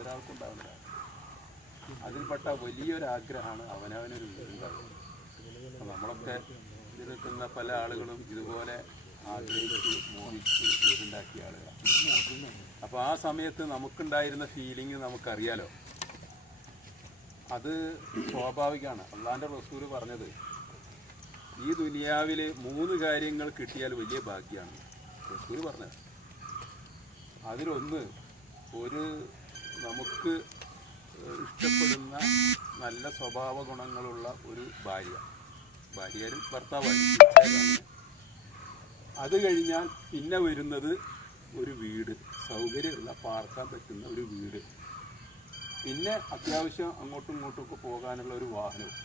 ഏതൊരാൾക്കും ഉണ്ടാവുന്നില്ല അതിൽപ്പെട്ട വലിയൊരാഗ്രഹമാണ് അവനവനൊരു വീടുണ്ടാവുക. നമ്മളൊക്കെ ഇത് നിൽക്കുന്ന പല ആളുകളും ഇതുപോലെ ആഗ്രഹിച്ച് മോഹിച്ച് വീടുണ്ടാക്കിയ ആളുകളാണ് അപ്പോൾ ആ സമയത്ത് നമുക്കുണ്ടായിരുന്ന ഫീലിംഗ് നമുക്കറിയാലോ. അത് സ്വാഭാവികമാണ്. അള്ളാന്റെ റസൂൽ പറഞ്ഞത് ഈ ദുനിയാവിൽ മൂന്ന് കാര്യങ്ങൾ കിട്ടിയാൽ വലിയ ഭാഗ്യമാണ് റസൂൽ പറഞ്ഞത്. അതിലൊന്ന് ഒരു നമുക്ക് ഇഷ്ടപ്പെടുന്ന നല്ല സ്വഭാവ ഗുണങ്ങളുള്ള ഒരു ഭാര്യ. ഭാര്യയും ഭർത്താവായിരിക്കും അത് കഴിഞ്ഞാൽ പിന്നെ വരുന്നത് ഒരു വീട്. സൗകര്യമുള്ള പാർക്കാൻ പറ്റുന്ന ഒരു വീട്. പിന്നെ അത്യാവശ്യം അങ്ങോട്ടും ഇങ്ങോട്ടും ഒക്കെ പോകാനുള്ള ഒരു വാഹനവും.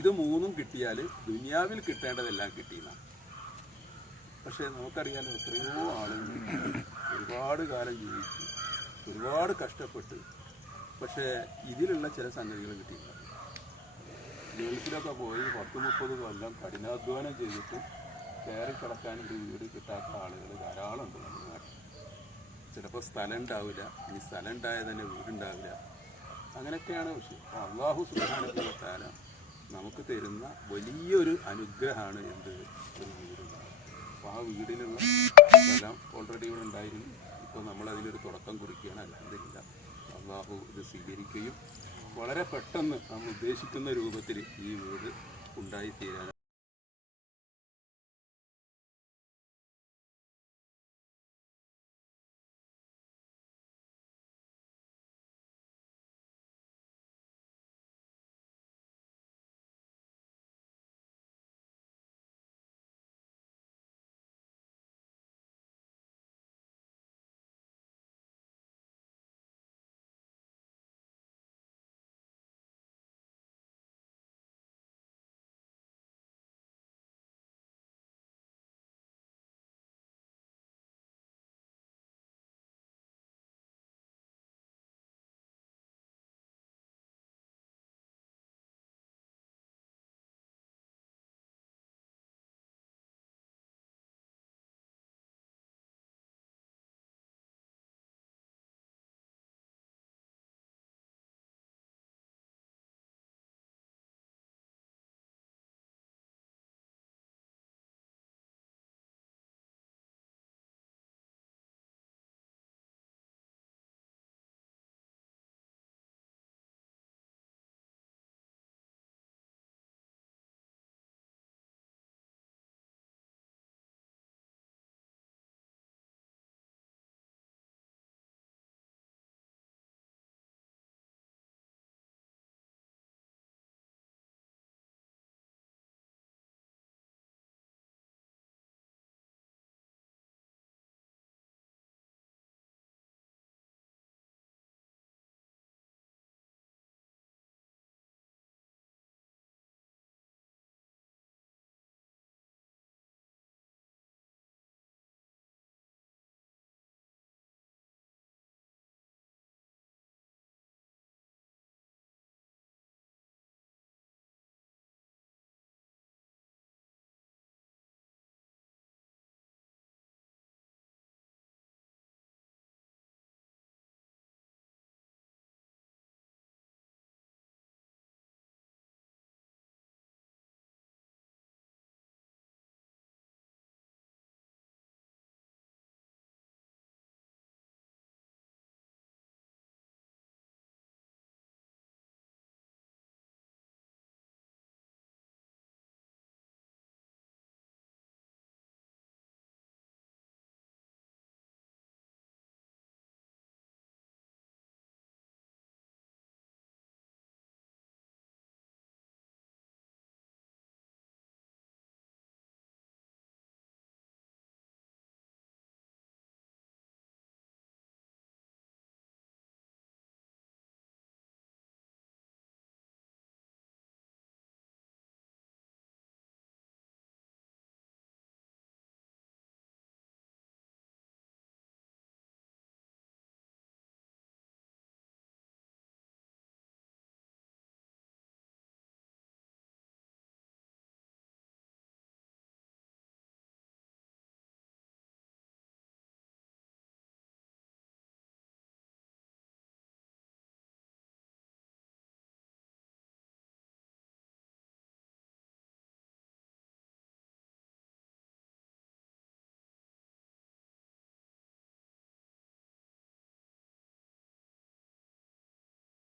ഇത് മൂന്നും കിട്ടിയാൽ ദുനിയാവിൽ കിട്ടേണ്ടതെല്ലാം കിട്ടിയെന്നാണ്. പക്ഷേ നമുക്കറിയാലോ എത്രയോ ആളുകൾ ഒരുപാട് കാലം ജീവിച്ചു. ഒരുപാട് കഷ്ടപ്പെട്ട് പക്ഷേ ഇതിലുള്ള ചില സംഗതികൾ കിട്ടിയില്ല. ഗൾഫിലൊക്കെ പോയി പത്ത് മുപ്പത് കൊല്ലം കഠിനാധ്വാനം ചെയ്തിട്ട് കയറി കിടക്കാൻ ഒരു വീട് കിട്ടാത്ത ആളുകൾ ധാരാളം ഉണ്ട് നമ്മുടെ നാട്ടിൽ. ചിലപ്പോൾ സ്ഥലം ഉണ്ടാവില്ല ഇനി സ്ഥലം ഉണ്ടായാൽ തന്നെ വീടുണ്ടാവില്ല അങ്ങനെയൊക്കെയാണ് വിഷയം. അപ്പോൾ അള്ളാഹു സുഖാനുള്ള കാലം നമുക്ക് തരുന്ന വലിയൊരു അനുഗ്രഹമാണ് എന്ത്? ഒരു വീടുണ്ടാവുക അപ്പോൾ ആ വീടിനുള്ള സ്ഥലം ഓൾറെഡി ഇവിടെ ഉണ്ടായിരുന്നു. ഇപ്പോൾ നമ്മൾ അതിനൊരു തുടക്കം കുറിക്കുകയാണ്. അല്ലാതില്ല അള്ളാഹു ഇത് സ്വീകരിക്കുകയും വളരെ പെട്ടെന്ന് നമ്മൾ ഉദ്ദേശിക്കുന്ന രൂപത്തിൽ ഈ വീട് ഉണ്ടായിത്തീരാൻ